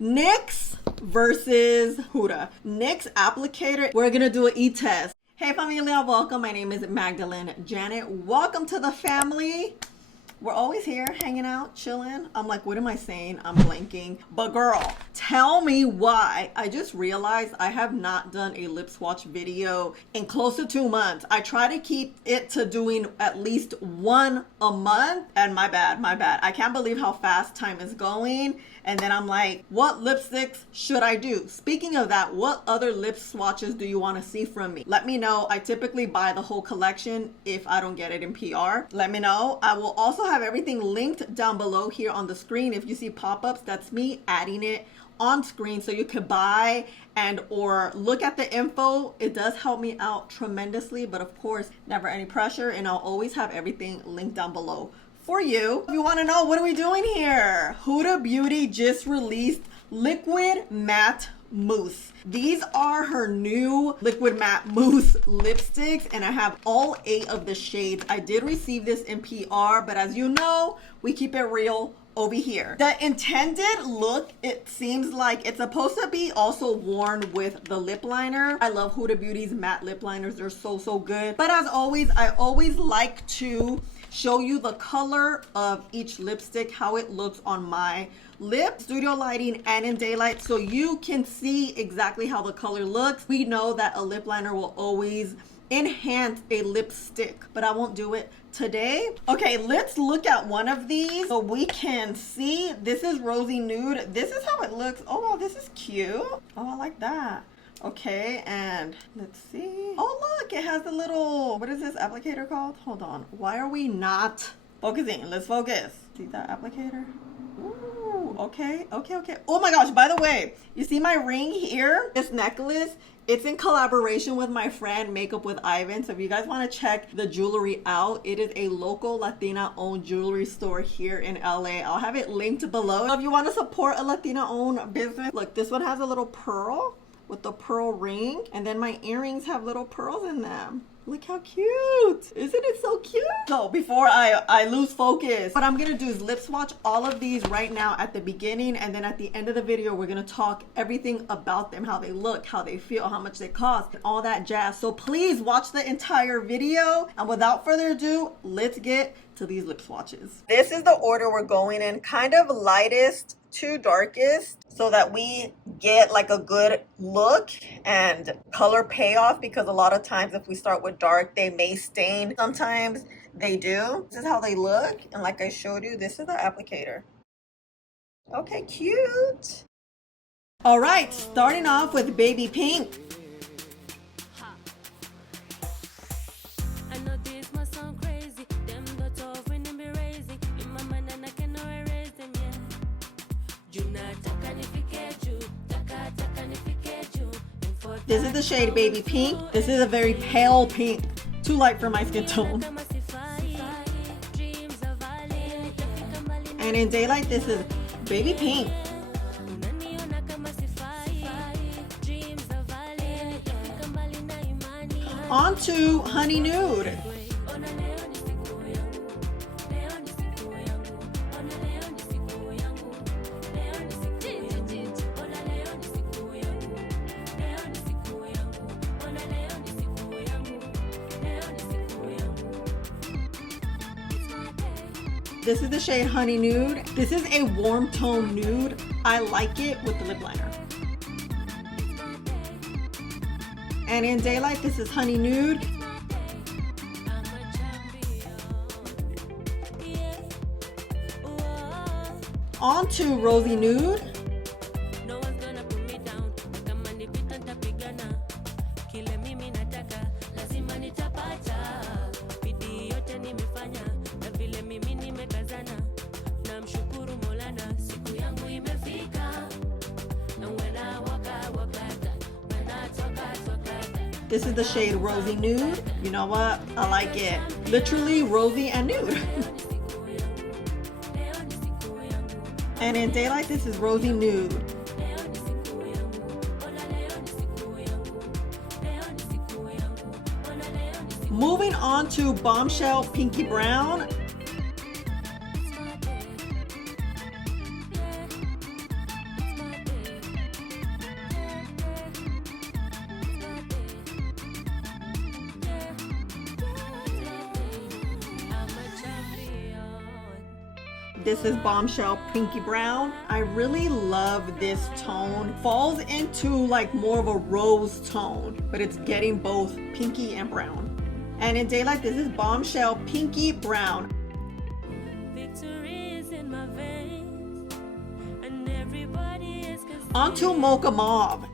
NYX versus Huda. NYX applicator. We're gonna do an e-test. Hey Familia, welcome. My name is Magdalene Janet. Welcome to the family. We're always here hanging out, chilling. I'm like, what am I saying? I'm blanking. But girl, tell me why. I just realized I have not done a lip swatch video in close to 2 months. I try to keep it to doing at least one a month. And my bad. I can't believe how fast time is going. And then I'm like, what lipsticks should I do? Speaking of that, what other lip swatches do you want to see from me? Let me know. I typically buy the whole collection if I don't get it in PR. Let me know. I will also have everything linked down below here on the screen. If you see pop-ups, that's me adding it on screen so you could buy and or look at the info. It does help me out tremendously, but of course, never any pressure, and I'll always have everything linked down below for you. If you want to know, what are we doing here? Huda Beauty just released liquid matte mousse. These are her new liquid matte mousse lipsticks, and I have all 8 of the shades. I did receive this in PR, but as you know, we keep it real over here. The intended look, it seems like it's supposed to be also worn with the lip liner. I love Huda Beauty's matte lip liners. They're so good. But as always, I always like to show you the color of each lipstick, how it looks on my lip, studio lighting and in daylight, so you can see exactly how the color looks. We know that a lip liner will always enhance a lipstick, but I won't do it today. Okay, let's look at one of these so we can see. This is Rosy Nude. This is how it looks. Oh wow, this is cute. Oh, I like that. Okay, and let's see. Oh look, it has the little, what is this applicator called? Hold on, why are we not focusing? Let's focus. See that applicator? Ooh, okay. Oh my gosh, by the way, you see my ring here? This necklace, it's in collaboration with my friend Makeup with Ivan. So if you guys want to check the jewelry out, it is a local Latina owned jewelry store here in LA. I'll have it linked below. So if you want to support a Latina owned business, look, this one has a little pearl with the pearl ring, and then my earrings have little pearls in them. Look how cute. Isn't it so cute? So before I lose focus, what I'm gonna do is lip swatch all of these right now at the beginning, and then at the end of the video, we're gonna talk everything about them, how they look, how they feel, how much they cost, and all that jazz. So please watch the entire video. And without further ado, let's get to these lip swatches. This is the order we're going in, kind of lightest to darkest, so that we get like a good look and color payoff, because a lot of times if we start with dark, they may stain. Sometimes they do. This is how they look, and like I showed you, this is the applicator. Okay, cute. All right, starting off with Baby Pink. This is the shade Baby Pink. This is a very pale pink, too light for my skin tone. And in daylight, this is Baby Pink. On to Honey Nude. This is the shade Honey Nude. This is a warm tone nude. I like it with the lip liner. And in daylight, this is Honey Nude. On to Rosy Nude. This is the shade Rosy Nude. You know what? I like it. Literally rosy and nude. And in daylight, this is Rosy Nude. Moving on to Bombshell Pinky Brown. This is Bombshell Pinky Brown. I really love this tone. Falls into like more of a rose tone, but it's getting both pinky and brown. And in daylight, this is Bombshell Pinky Brown. Onto Mocha Mauve.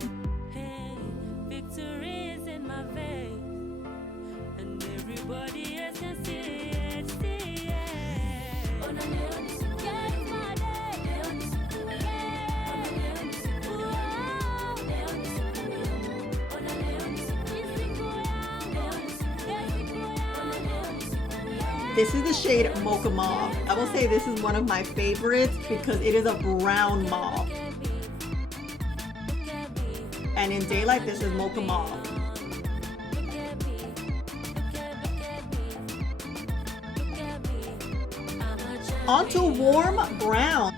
This is the shade Mocha Mauve. I will say this is one of my favorites because it is a brown mauve. And in daylight, this is Mocha Mauve. Onto Warm Brown.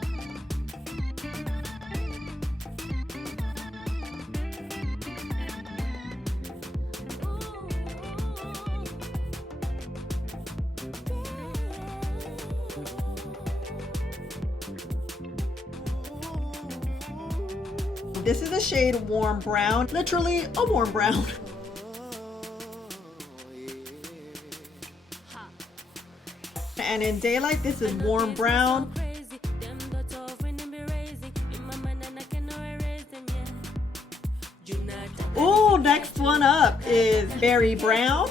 This is the shade Warm Brown, literally a warm brown. And in daylight, this is Warm Brown. Oh, next one up is Berry Brown.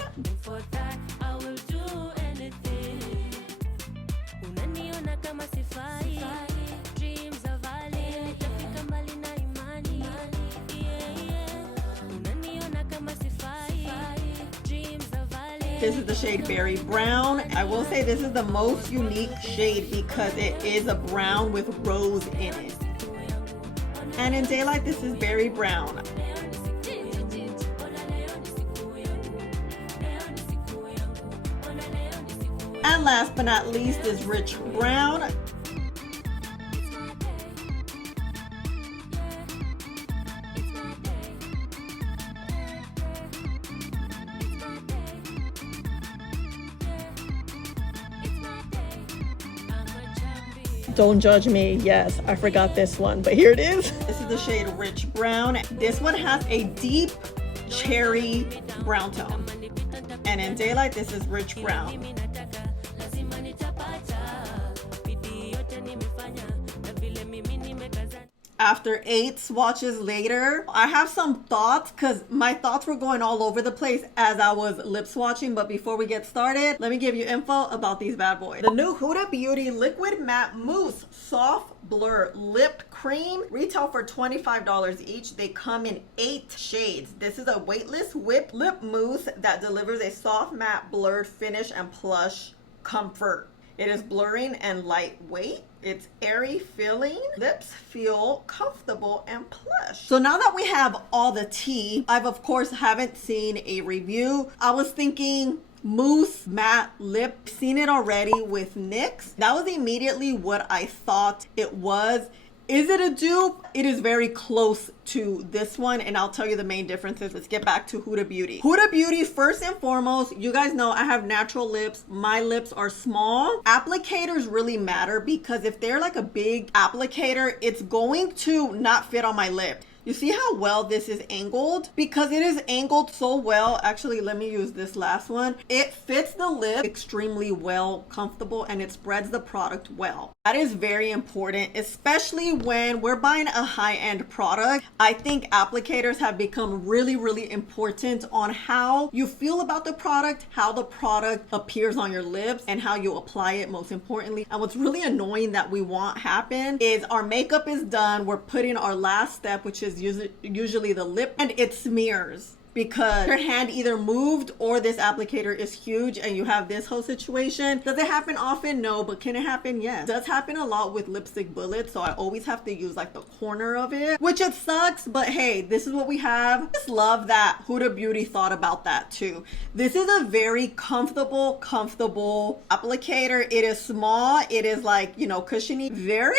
This is the shade Berry Brown. I will say this is the most unique shade because it is a brown with rose in it. And in daylight, this is Berry Brown. And last but not least is Rich Brown. Don't judge me. Yes, I forgot this one, but here it is. This is the shade Rich Brown. This one has a deep cherry brown tone. And in daylight, this is Rich Brown. After 8 swatches later, I have some thoughts because my thoughts were going all over the place as I was lip swatching. But before we get started, let me give you info about these bad boys. The new Huda Beauty Liquid Matte Mousse Soft Blur Lip Cream retail for $25 each. They come in 8 shades. This is a weightless whipped lip mousse that delivers a soft matte blurred finish and plush comfort. It is blurring and lightweight. It's airy feeling. Lips feel comfortable and plush. So now that we have all the tea, I've of course haven't seen a review. I was thinking mousse matte lip, seen it already with NYX. That was immediately what I thought it was. Is it a dupe? It is very close to this one, and I'll tell you the main differences. Let's get back to Huda Beauty. Huda Beauty, first and foremost, you guys know I have natural lips. My lips are small. Applicators really matter because if they're like a big applicator, it's going to not fit on my lip. You see how well this is angled? Because it is angled so well. Actually, let me use this last one. It fits the lip extremely well, comfortable, and it spreads the product well. That is very important, especially when we're buying a high-end product. I think applicators have become really, really important on how you feel about the product, how the product appears on your lips, and how you apply it, most importantly. And what's really annoying that we want happen is our makeup is done. We're putting our last step, which is usually the lip, and it smears because your hand either moved or this applicator is huge and you have this whole situation. Does it happen often? No, but can it happen? Yes. It does happen a lot with lipstick bullets, so I always have to use like the corner of it, which it sucks, but hey, this is what we have. I just love that Huda Beauty thought about that too. This is a very comfortable applicator. It is small. It is like, you know, cushiony, very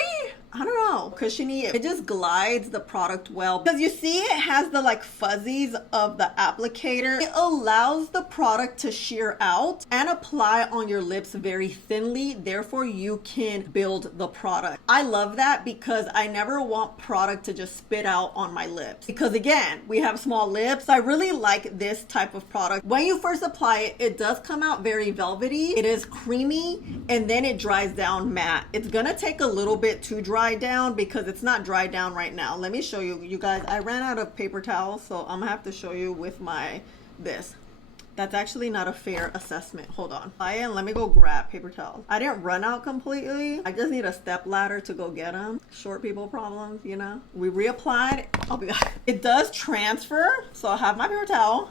I don't know, cushiony. It just glides the product well because you see it has the like fuzzies of the applicator. It allows the product to shear out and apply on your lips very thinly. Therefore, you can build the product. I love that because I never want product to just spit out on my lips. Because again, we have small lips. I really like this type of product. When you first apply it, it does come out very velvety. It is creamy and then it dries down matte. It's gonna take a little bit to dry down because it's not dried down right now. Let me show you, you guys. I ran out of paper towels, so I'm gonna have to show you with my this. That's actually not a fair assessment. Hold on. And let me go grab paper towels. I didn't run out completely. I just need a step ladder to go get them. Short people problems, you know. We reapplied. I'll be back. It does transfer, so I have my paper towel,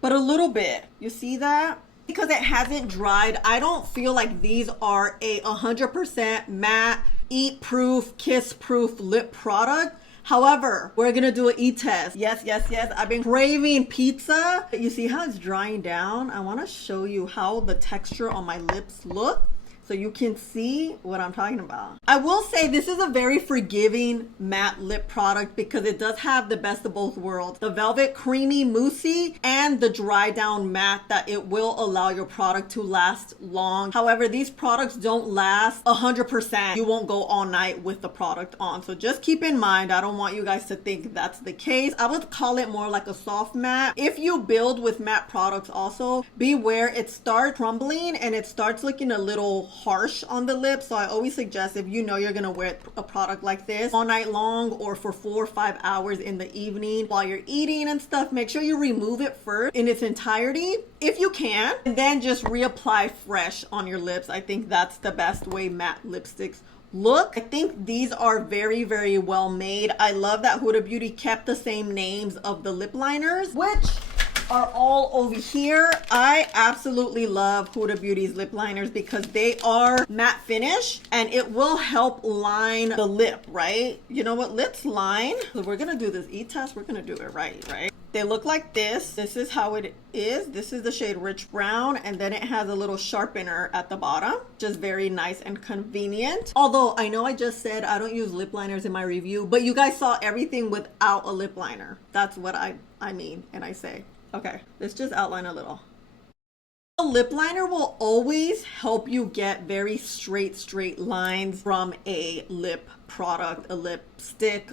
but a little bit. You see that? Because it hasn't dried, I don't feel like these are a 100% matte, eat proof, kiss proof lip product. However, we're gonna do an e-test. Yes, yes, yes. I've been craving pizza. You see how it's drying down? I wanna show you how the texture on my lips look, so you can see what I'm talking about. I will say this is a very forgiving matte lip product because it does have the best of both worlds. The velvet creamy moussey and the dry down matte that it will allow your product to last long. However, these products don't last 100%. You won't go all night with the product on. So just keep in mind, I don't want you guys to think that's the case. I would call it more like a soft matte. If you build with matte products also, beware it starts crumbling and it starts looking a little harsh on the lips. So I always suggest, if you know you're gonna wear a product like this all night long or for 4 or 5 hours in the evening while you're eating and stuff, make sure you remove it first in its entirety if you can, and then just reapply fresh on your lips. I think that's the best way matte lipsticks look. I think these are very, very well made. I love that Huda Beauty kept the same names of the lip liners, which are all over here. I absolutely love Huda Beauty's lip liners because they are matte finish and it will help line the lip, right? You know what? Let's line. So we're gonna do this e-test. We're gonna do it right? They look like this. This is how it is. This is the shade Rich Brown, and then it has a little sharpener at the bottom, just very nice and convenient. Although I know I just said I don't use lip liners in my review, but you guys saw everything without a lip liner. That's what I mean and I say. Okay, let's just outline a little. A lip liner will always help you get very straight lines from a lip product, a lipstick,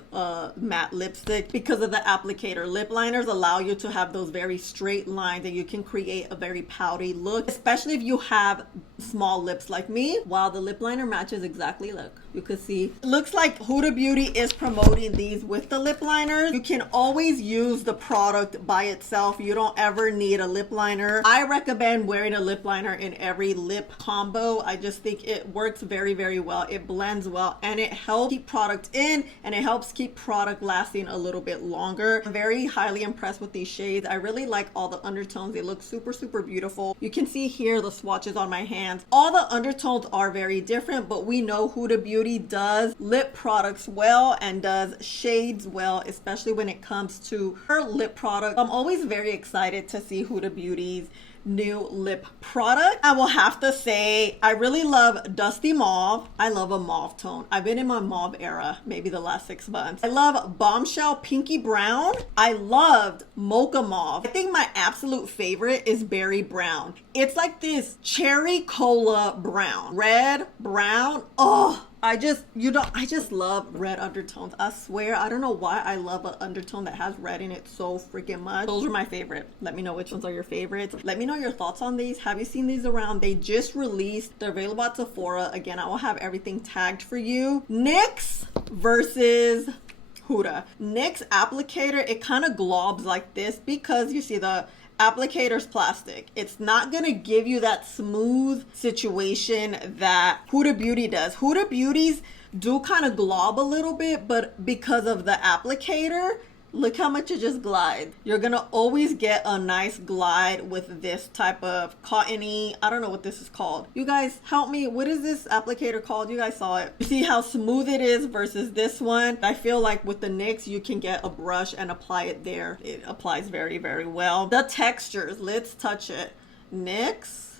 matte lipstick, because of the applicator. Lip liners allow you to have those very straight lines and you can create a very pouty look, especially if you have small lips like me. While the lip liner matches exactly, look, you can see. It looks like Huda Beauty is promoting these with the lip liners. You can always use the product by itself. You don't ever need a lip liner. I recommend wearing a lip liner in every lip combo. I just think it works very, very well. It blends well and it helps keep product in and it helps keep product lasting a little bit longer. I'm very highly impressed with these shades. I really like all the undertones. They look super, super beautiful. You can see here the swatches on my hands. All the undertones are very different, but we know Huda Beauty does lip products well and does shades well, especially when it comes to her lip product. I'm always very excited to see Huda Beauty's new lip product. I will have to say I really love Dusty Mauve. I love a mauve tone. I've been in my mauve era maybe the last 6 months. I love Bombshell Pinky Brown. I loved Mocha Mauve. I think my absolute favorite is Berry Brown. It's like this cherry cola brown, red brown. Oh, I just love red undertones. I swear, I don't know why I love an undertone that has red in it so freaking much. Those are my favorite. Let me know which ones are your favorites. Let me know your thoughts on these. Have you seen these around? They just released. They're available at Sephora. Again, I will have everything tagged for you. NYX versus Huda. NYX applicator, it kind of globs like this because you see the applicator's plastic. It's not gonna give you that smooth situation that Huda Beauty does. Huda Beauty's do kind of glob a little bit, but because of the applicator, look how much it just glides. You're gonna always get a nice glide with this type of cottony, I don't know what this is called. You guys help me, what is this applicator called? You guys saw it. You see how smooth it is versus this one? I feel like with the NYX, you can get a brush and apply it there. It applies very, very well. The textures, let's touch it. NYX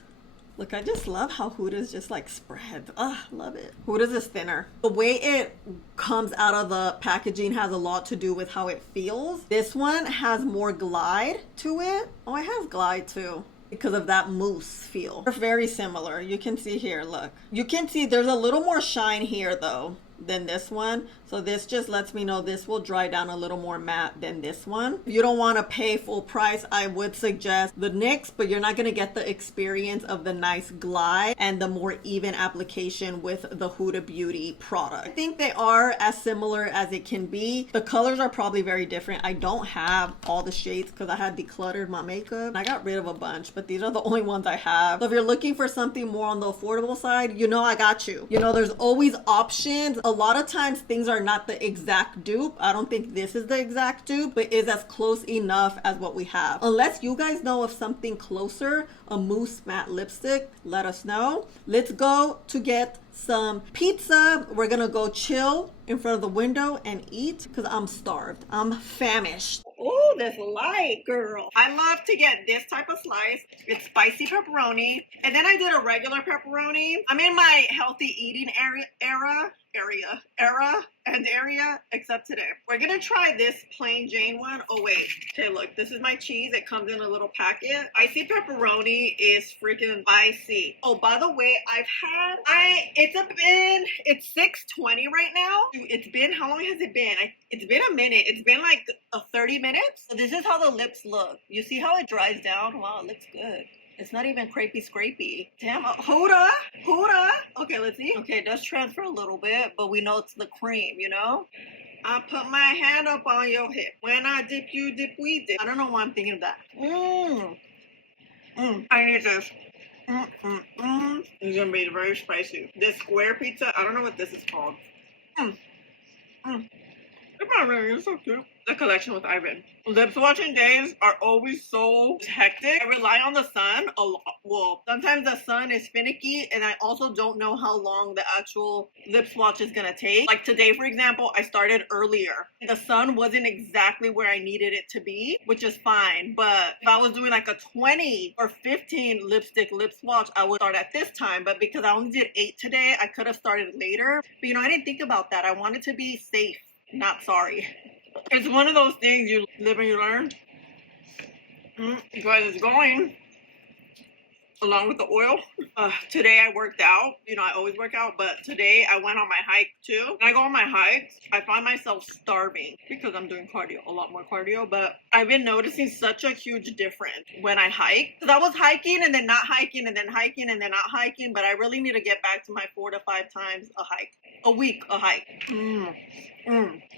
Look, I just love how Huda's just like spread. Ugh, love it. Huda's is thinner. The way it comes out of the packaging has a lot to do with how it feels. This one has more glide to it. Oh, it has glide too, because of that mousse feel. They're very similar. You can see here, look. You can see there's a little more shine here though than this one. So this just lets me know this will dry down a little more matte than this one. If you don't want to pay full price, I would suggest the NYX, but you're not going to get the experience of the nice glide and the more even application with the Huda Beauty product. I think they are as similar as it can be. The colors are probably very different. I don't have all the shades because I had decluttered my makeup. I got rid of a bunch, but these are the only ones I have. So if you're looking for something more on the affordable side, you know I got you. You know, there's always options. A lot of times things are not the exact dupe. I don't think this is the exact dupe, but is as close enough as what we have. Unless you guys know of something closer, a mousse matte lipstick, let us know. Let's go to get some pizza. We're gonna go chill in front of the window and eat because I'm starved. I'm famished. Oh, this light, girl. I love to get this type of slice. It's spicy pepperoni. And then I did a regular pepperoni. I'm in my healthy eating area, except today. We're gonna try this plain Jane one. Oh wait, okay, look, this is my cheese. It comes in a little packet. Spicy pepperoni is freaking spicy. Oh, by the way, it's 6:20 right now. It's been, how long has it been? It's been a minute. It's been like 30 minutes. So this is how the lips look. You see how it dries down? Wow, it looks good. It's not even crepey scrapey. Damn, Huda. Okay, let's see. Okay, it does transfer a little bit, but we know it's the cream, you know? I put my hand up on your hip. When I dip, you dip, we dip. I don't know why I'm thinking of that. I need this. It's gonna be very spicy. This square pizza, I don't know what this is called. It's so cute. The collection with Ivan. Lip swatching days are always so hectic. I rely on the sun a lot. Well, sometimes the sun is finicky, and I also don't know how long the actual lip swatch is gonna take. Like today, for example, I started earlier. The sun wasn't exactly where I needed it to be, which is fine. But if I was doing like a 20 or 15 lipstick lip swatch, I would start at this time. But because I only did 8 today, I could have started later. But you know, I didn't think about that. I wanted to be safe, not sorry. It's one of those things you live and you learn. Because it's going along with the oil. Today I worked out. You know, I always work out, but today I went on my hike too. When I go on my hikes, I find myself starving because I'm doing cardio, a lot more cardio, but I've been noticing such a huge difference when I hike. Because I was hiking and then not hiking and then hiking and then not hiking, but I really need to get back to my 4 to 5 times a week a hike.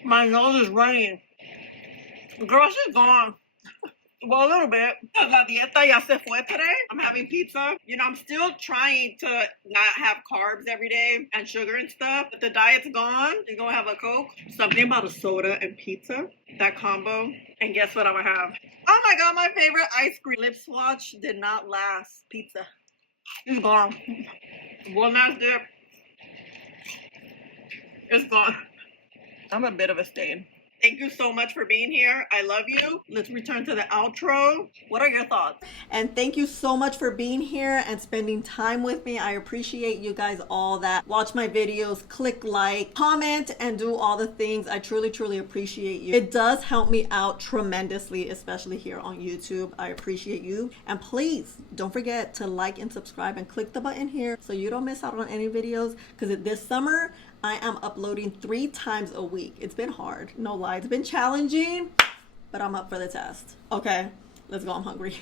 My nose is running. Girl, she's gone. Well, a little bit. La dieta ya se fue today. I'm having pizza. You know, I'm still trying to not have carbs every day and sugar and stuff, but the diet's gone. You're gonna have a Coke. Something about a soda and pizza. That combo. And guess what I'm gonna have? Oh my God, my favorite ice cream. Lip swatch did not last. Pizza. It's gone. One last dip. It's gone. I'm a bit of a stain. Thank you so much for being here. I love you. Let's return to the outro. What are your thoughts? And thank you so much for being here and spending time with me. I appreciate you guys all that watch my videos, click like, comment, and do all the things. I truly, truly appreciate you. It does help me out tremendously, especially here on YouTube. I appreciate you. And please don't forget to like and subscribe and click the button here so you don't miss out on any videos, because this summer I am uploading 3 times a week. It's been hard, no lie. It's been challenging, but I'm up for the test. Okay, let's go. I'm hungry.